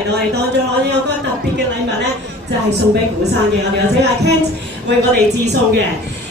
嚟到我哋當中，我哋有個特別嘅禮物咧，就係送俾古生嘅。我哋有請阿 Kent 為我哋致送嘅。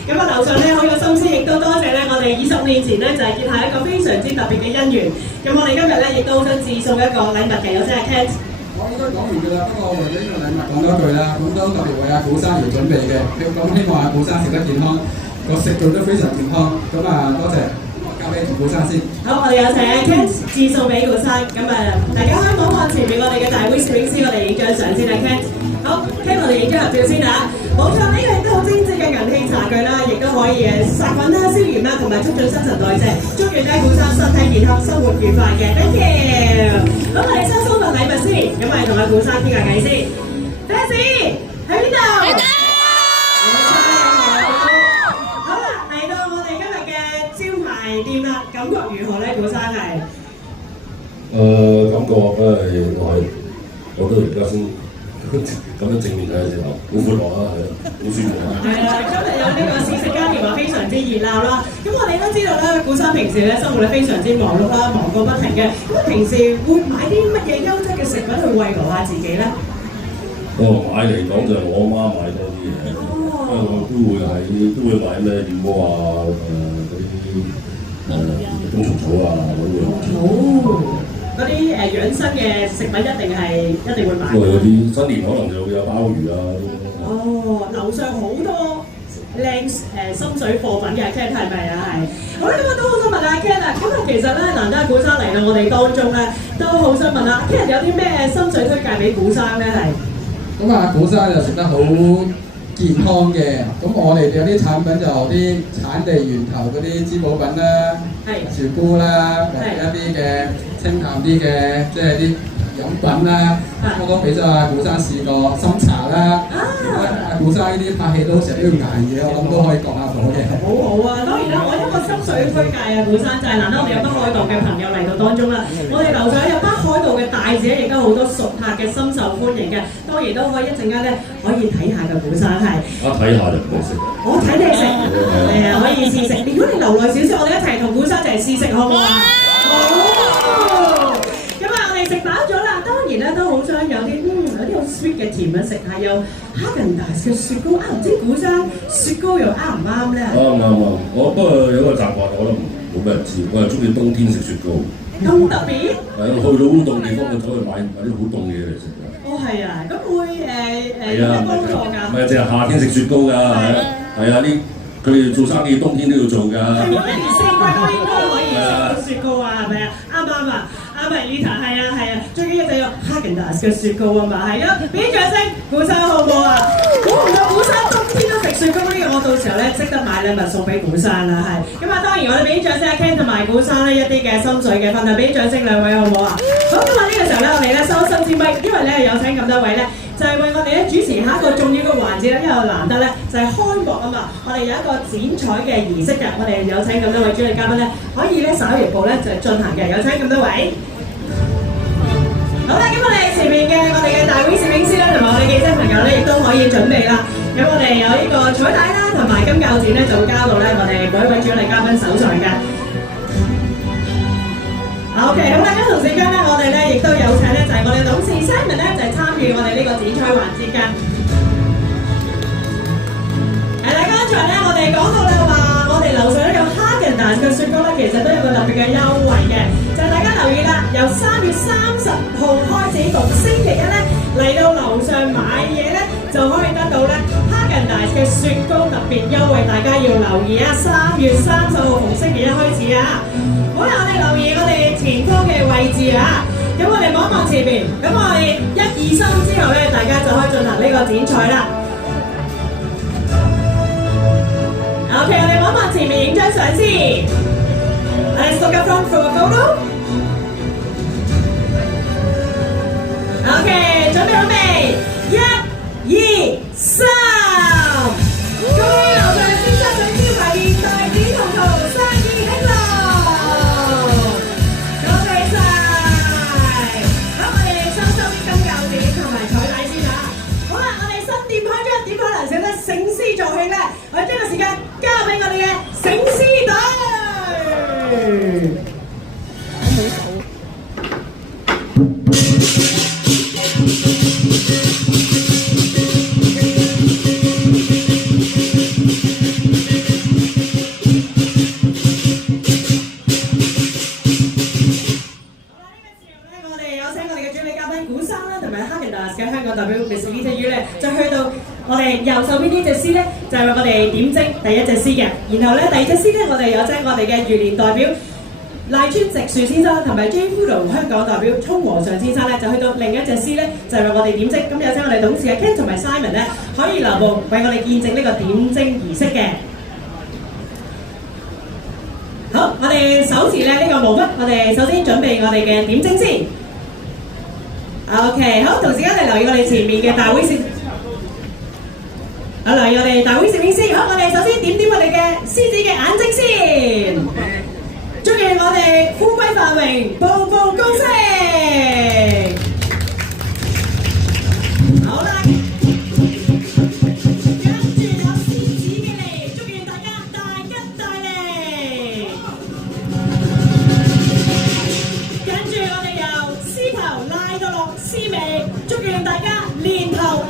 咁啊，樓上咧好有心思，亦都多謝咧我哋20年前咧就係結下一個非常之特別嘅姻緣。咁我哋今日咧亦都好想致送一個禮物嘅，有請阿 Kent。我應該講完㗎啦，不過為咗呢個禮物講多句啦，咁都特別為阿古生而準備嘅。咁希望阿古生食得健康，個食做都非常健康。咁啊，多謝，交俾古生先。好，我哋有請 Kent 致送俾古生。咁啊，大家可以望望前面我哋嘅大會攝影師，我哋影張相先啊 Kent。好 ，Kent 我哋影張合照先啊。冇錯，呢個亦都好精緻嘅銀器茶具啦，亦都可以殺菌啦、消炎啦，同埋促進新陳代謝。祝願咧古生身體健康、生活愉快嘅。Thank you。咁我哋收份禮物先，咁我哋同阿古生傾下偈先。Fans 喺邊度？喺度。好啦，嚟到我哋今日嘅招牌店啦，感覺如何咧？古生係？感覺我都而家先咁樣正面睇下先，好歡樂啊，係咯，好舒服啊。係啊，今日有呢個試食嘉年華非常之熱鬧啦。咁我哋都知道咧，古生平時咧生活咧非常之忙碌啦，忙個不停嘅。咁平時會買啲乜嘢優質嘅食品去慰勞下自己咧？買嚟講就係我媽買多啲嘢，因為我都會買咩燕窩啊，嗰啲冬蟲草啊嗰啲。嗰啲養生嘅食品一定會買。嗰啲新年可能就會有鮑魚啊。樓上好多靚心水貨品嘅 Ken 係咪啊？係。好啦，咁我都好想問下 Ken 啊，今日其實咧難得古生嚟到我哋當中咧，都好想問下 Ken 有啲咩心水推介俾古生咧係？咁啊，古生就食得好健康嘅。咁我哋有啲產品就啲產地源頭嗰啲滋補品啦，樹菇啦，或者一啲嘅清淡啲嘅，即係啲飲品啦。我都俾咗阿古生試過參茶啦。阿古生呢啲拍戲都成日都要捱嘢，我諗都可以降下火嘅。好好啊，當然啦，我一個心水推介啊，古生就係難得我哋有北海道嘅朋友嚟到當中啦。我哋樓上有北海道嘅大姐，亦都好多熟客嘅深受歡迎嘅，當然都可以一陣間咧可以睇下嘅古生係。我睇下就唔好食。我睇你食，係啊，可以試食。如果你留耐少少，我哋一齊同古生一齊試食好唔好啊？好。咁啊，我哋食飽咗啦，當然咧都好想有啲好 sweet 嘅甜品食下，有Häagen-Dazs嘅雪糕啊，唔知古生雪糕又啱唔啱咧？啱，我不過有個習慣，我覺得冇咩人知，我係中意冬天食雪糕。咁特別？係啊，去到好凍地方，我走去買啲好凍嘅嘢嚟食㗎。係啊，咁會有咩幫助㗎？唔係淨係夏天食雪糕㗎，係啊，佢哋做生意冬天都要做㗎。係喎，一年四季都應該可以食到雪糕啊，係咪啊？啱啊！啱啊 ，Lita 係啊，最緊要就有 Häagen-Dazs 嘅雪糕啊嘛，係啊，俾啲掌聲，古生好唔好啊？估唔到古生冬天都食雪糕呢個，我到時候咧識得買禮物送俾古生啦，係。咁啊，當然我哋俾啲掌聲阿 Ken 同埋古生呢一啲嘅心水嘅分享，俾啲掌聲兩位好唔好啊？好，咁啊呢個時候咧，我哋咧收新支咪，因為咧有請咁多位咧，就係為我哋咧主持下一個重要嘅環節咧，因為難得咧就係開幕啊嘛，我哋有一個剪彩嘅儀式嘅，我哋有請咁多位主禮嘉賓咧，可以咧稍後步咧就進行嘅，有請咁多位。好啦，咁我哋前面嘅我哋嘅大會攝影師啦，同埋我哋記者朋友咧，亦都可以準備啦。咁我哋有呢個彩帶啦，同埋金鉸剪咧，就會交到咧我哋每一位主禮嘉賓手上嘅。OK， 好啦，咁同時間咧，我哋咧亦都有請咧，就係我哋董事 Simon 咧，就係參與我哋呢個剪彩環節嘅。係啦，剛才咧我哋講到咧話，我哋樓上呢個Häagen-Dazs嘅雪糕咧，其實都有個特別嘅優惠嘅，就係大家留意啦，由3月30號開始，逢星期一咧嚟到樓上買嘢咧，就可以得到咧Häagen-Dazs嘅雪糕特別優惠，大家要留意啊！3月30號逢星期一開始啊！好啦，我哋留意我哋前方嘅位置啊！咁我哋望一望前面，咁我哋1、2、3之後咧，大家就可以進行呢個剪彩啦。OK， 我哋望一望前面影張相先。Let's look up front for a photo。OK， 準備好未？1、2、3。各位樓上先生想招牌現代剪同圖，生意興隆。多謝晒。咁我哋收啲金鉸剪同埋彩帶先啊。好啦，我哋新店開張，點可能捨得醒獅助興咧？我哋將個時間交俾我哋嘅醒獅隊。古生啦，同埋 Häagen-Dazs 嘅香港代表 Miss Lita Yu 咧，就去到我哋右手邊呢隻詩咧，就係我哋點睛第一隻詩嘅。然後咧第二隻詩咧，我哋有請我哋嘅元年代表賴川直樹先生同埋 J. Fudo 香港代表聰和尚先生咧，就去到另一隻詩咧，就係我哋點睛。咁有請我哋董事嘅 Ken 同埋 Simon 咧，可以留步為我哋見證呢個點睛儀式嘅。好，我哋手持咧呢個毛筆，我哋首先準備我哋嘅點睛先。OK， 好，同時間嚟留意我哋前面嘅大會攝，留意我哋大會攝影師。好，我哋首先點點我哋嘅獅子嘅眼睛先，祝願我哋富貴繁榮，步步高升。好啦，跟住有獅子嘅嚟，祝願大家大吉大利。跟住我哋由獅頭拉到落獅尾，祝願大家年頭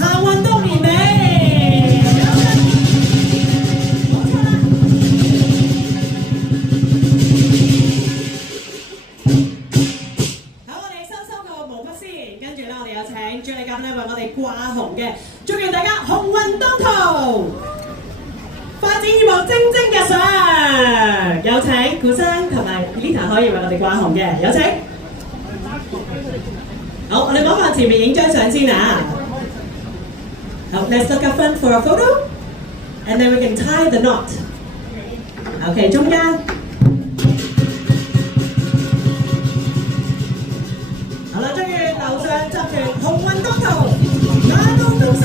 行運到年尾。冇錯啦。好，我哋收個毛筆先，跟住咧我哋有請助理嘉賓咧為我哋掛紅嘅，祝願大家鴻運當頭，發展業務蒸蒸日上。有請古生同埋 Lita 可以為我哋掛紅嘅，有請。好，我哋望下前面影張相先啊。好 ，Let's look up front for a photo, and then we can tie the knot. OK， 中間。好啦，祝願樓上集團鴻運當頭，馬到功成。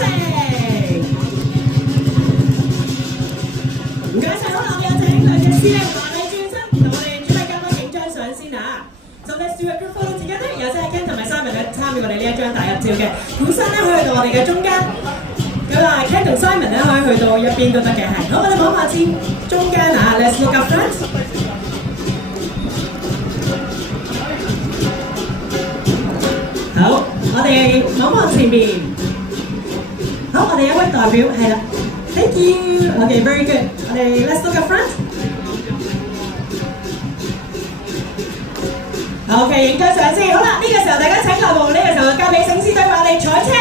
唔該晒，好啦，我哋有請兩隻師咧華麗轉身，同我哋主禮嘉賓影張相先啊。So let's do a group photo together。有請 Ken 同埋 Simon 咧參與我哋呢一張大合照嘅。本身咧可以去到我哋嘅中間，咁啊 Ken 同 Simon 咧可以去到一邊都得嘅，係。好，我哋望下先，中間啊 ，Let's look up front。好，我哋望望前面。好，我哋有位代表係啦 ，Thank you。OK，very good。我哋 Let's look up front。OK， 影張相先。好啦，呢個時候大家請留步，呢個時候交俾醒獅隊為我哋採青。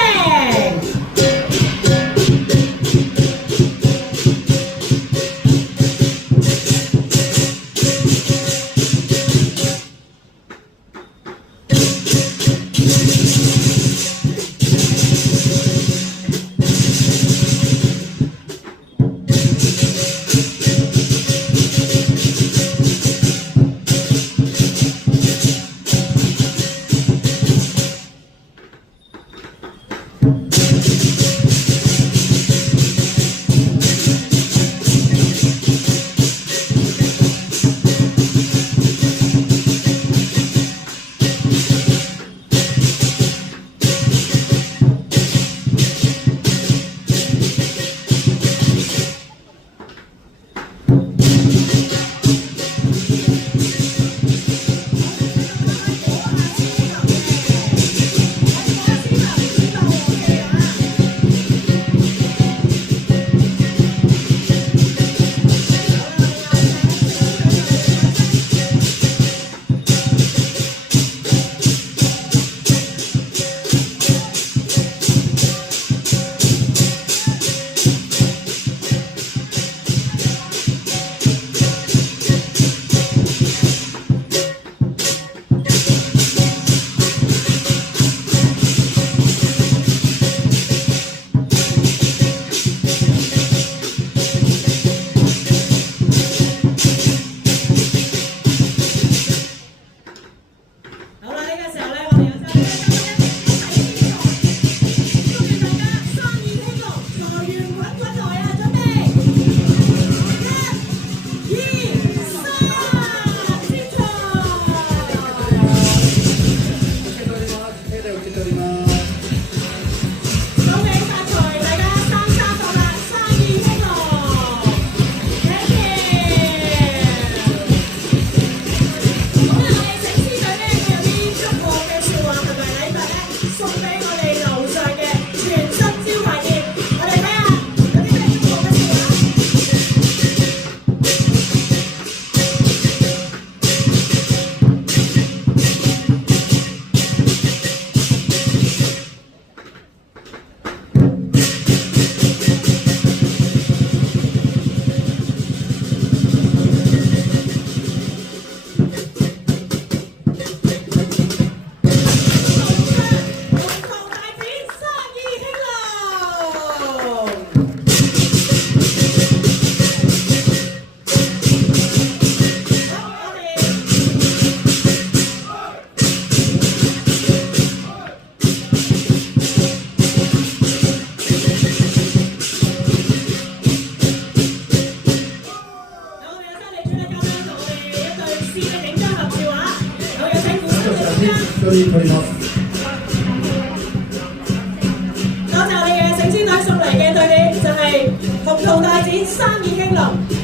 龍圖大展生意興隆，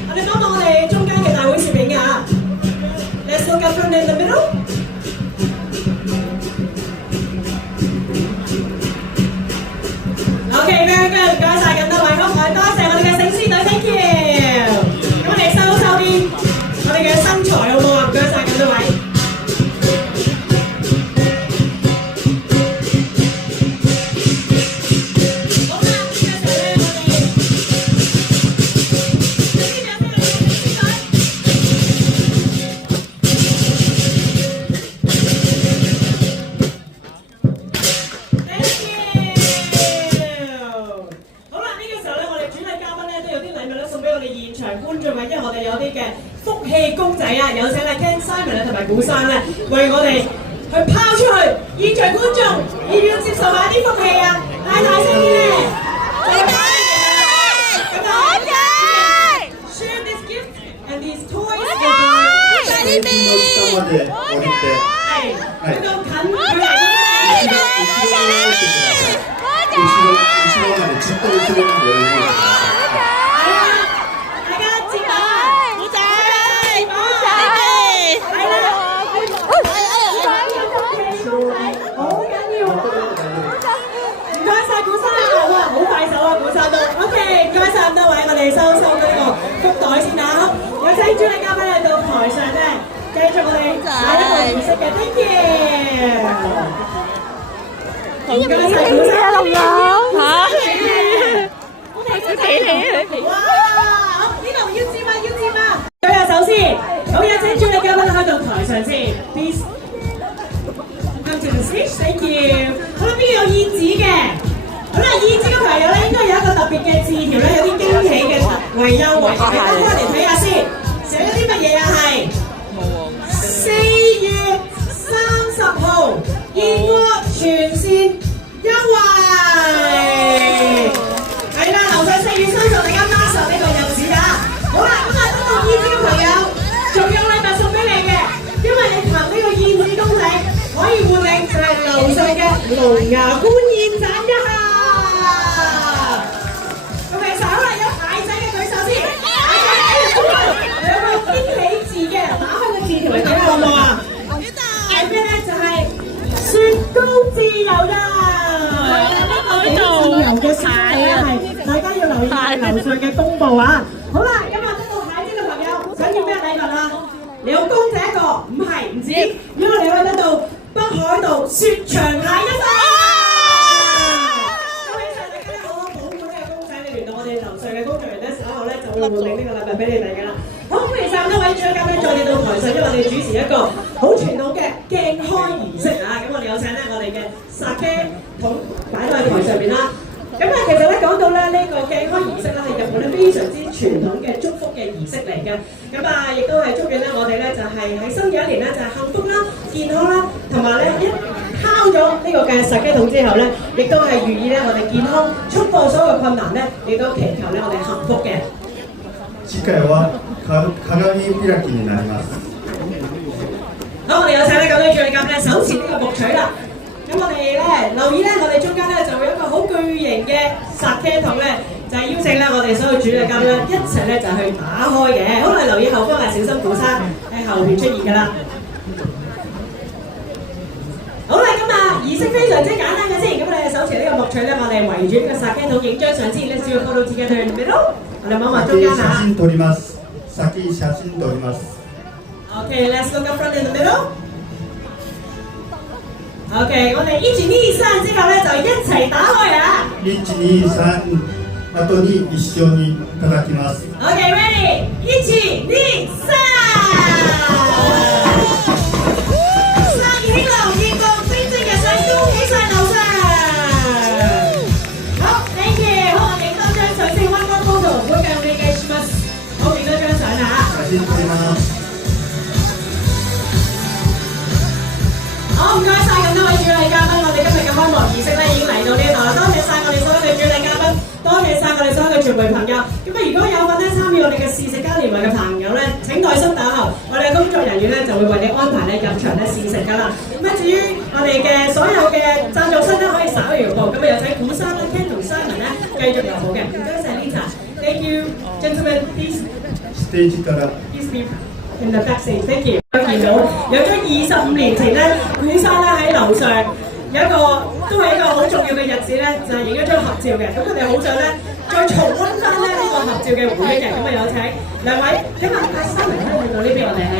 我哋講到我哋中間嘅大會攝影嘅嚇。Let's look up in the middle。OK，very good，唔該曬咁多位，好唔該，多謝我哋嘅醒獅隊 ，thank you。咁我哋收啲我哋嘅身材好唔好啊？唔該曬咁多位。福氣公仔啊！有請阿 Ken Simon 啊同埋古生咧，為我哋去拋出去。現場觀眾要唔要接受下啲福氣啊？大聲啲咧！多謝！ Share this gift and these toys with our 下まで降りて、係去到近佢嚟後ろまでちょっと後ろまで降りてください。OK， 唔該曬咁多位，我哋收呢個福袋先啊！好，有請主禮嘉賓嚟到台上咧，繼續我哋下一個儀式嘅 ，thank you。唔該曬古生，龍龍嚇，企你！哇，好呢度要尖啊！舉下手先，好有請主禮嘉賓開到台上先 ，please come to the stage，thank you。好啦，邊個有燕子嘅？好啦，燕子嘅朋友咧，應該有一個特別嘅字條咧，有啲驚喜嘅特惠優惠，大家開嚟睇下先。寫咗啲乜嘢啊？係4月30號燕窩全線優惠，係啦，留上4月30，大家 mark 實呢個日子啊！好啦，咁啊，得到燕子嘅朋友，仲有禮物送俾你嘅，因為你憑呢個燕子公仔可以換領就係樓上嘅龍牙觀燕盞一下。好唔好啊？係咩咧？就係雪糕自由㗎。呢個自由嘅蟹咧係大家要留意樓上嘅公佈啊！好啦，今日得到蟹精嘅朋友想要咩禮物啊？你有公仔一個，唔係唔止，因為你可以得到北海道雪場蟹一隻。恭喜曬大家咧！好好保護呢個公仔，你聯絡我哋樓上嘅工作人員咧，稍後咧就會換領呢個禮物俾你哋㗎啦。好，歡迎曬咁多位主禮嘉賓再嚟到台上，因為我哋主持一個好傳統嘅鏡開儀式啊！咁我哋有請咧我哋嘅sake桶擺到喺台上邊啦。咁啊，其實咧講到咧呢個鏡開儀式咧係日本咧非常之傳統嘅祝福嘅儀式嚟嘅。咁啊，亦都係祝願咧我哋咧就係喺新嘅一年咧就係幸福啦、健康啦，同埋咧一敲咗呢個嘅sake桶之後咧，亦都係寓意咧我哋健康，衝破所有嘅困難咧，亦都祈求咧我哋幸福嘅。次回は鏡開きになります。好，我哋有請咧咁多主禮嘉賓咧手持呢個木錘啦。咁我哋咧留意咧，我哋中間咧就會有一個好巨型嘅sake桶咧，就係邀請咧我哋所有主禮嘉賓一齊咧就去打開嘅。好，我哋留意後方啊，小心古生喺後邊出現㗎啦。好啦，咁啊儀式非常之簡單嘅先。咁我哋手持呢個木錘咧，我哋圍住呢個sake桶影張相先。Let's do a photo together in the middle。我哋望埋中間啊。写真撮ります。先写真撮ります。Okay, let's look up front in the middle. Okay， 我哋1、2、3之後咧就一齊打開啊1、2、3後に一緒にいただきます。Okay, ready? 1、2、3。生意興隆，燕國飛升日上，恭喜曬樓上。好 ，thank you。好，我影多張相先，one more photo。唔該，我哋繼續。好，影多張相啊。寫真撮ります。好，唔該曬咁多位主禮嘉賓，我哋今日嘅開幕儀式咧已經嚟到呢度啦，多謝曬我哋所有嘅主禮嘉賓，多謝曬我哋所有嘅傳媒朋友。咁啊，如果有份咧參與我哋嘅試食嘉年華嘅朋友咧，請耐心等候，我哋嘅工作人員咧就會為你安排咧入場咧試食㗎啦。咁啊，至於我哋嘅所有嘅贊助商咧，可以稍為搖步。咁啊，有請古生啦、Ken 同 Simon 咧繼續搖步嘅，唔該曬 Lisa，thank you。テージから In the backstage, thank you。見到有咗25年前咧，古生咧喺樓上有一個都係一個好重要嘅日子咧，就係影咗張合照嘅。咁佢哋好想咧再重溫翻咧呢個合照嘅回憶嘅。咁啊有請兩位，咁啊阿三明咧去到呢邊，我哋喺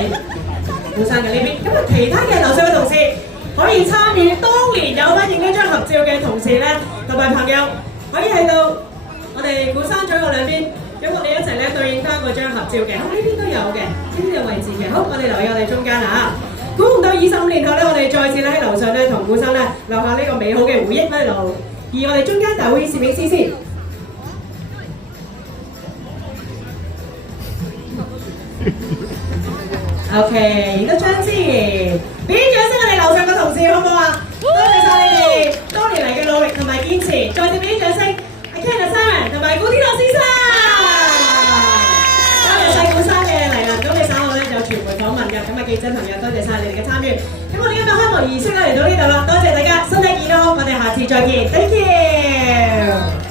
古生嘅呢邊。咁啊其他嘅樓上嘅同事可以參與當年有份影呢張合照嘅同事咧，同埋朋友可以喺到我哋古生左右兩邊。咁我哋一齊咧對應翻嗰張合照嘅，呢邊都有嘅，呢邊嘅位置嘅。好，我哋留意我哋中間啊！估唔到25年後咧，我哋再次咧喺樓上咧同古生咧留下呢個美好嘅回憶喺度。而我哋中間就會攝影師先。OK， 影多張先，俾啲掌聲我哋樓上嘅同事好唔好啊？多謝晒你哋多年嚟嘅努力同埋堅持，再次俾啲掌聲阿 Ken 阿 Simon 同埋古天樂先生。古生嘅嚟啦，咁你稍後咧就傳媒訪問嘅，咁啊記者朋友多謝晒你哋嘅參與，咁我哋今日開幕儀式咧嚟到呢度啦，多謝大家身體健康，我哋下次再見 ，thank you。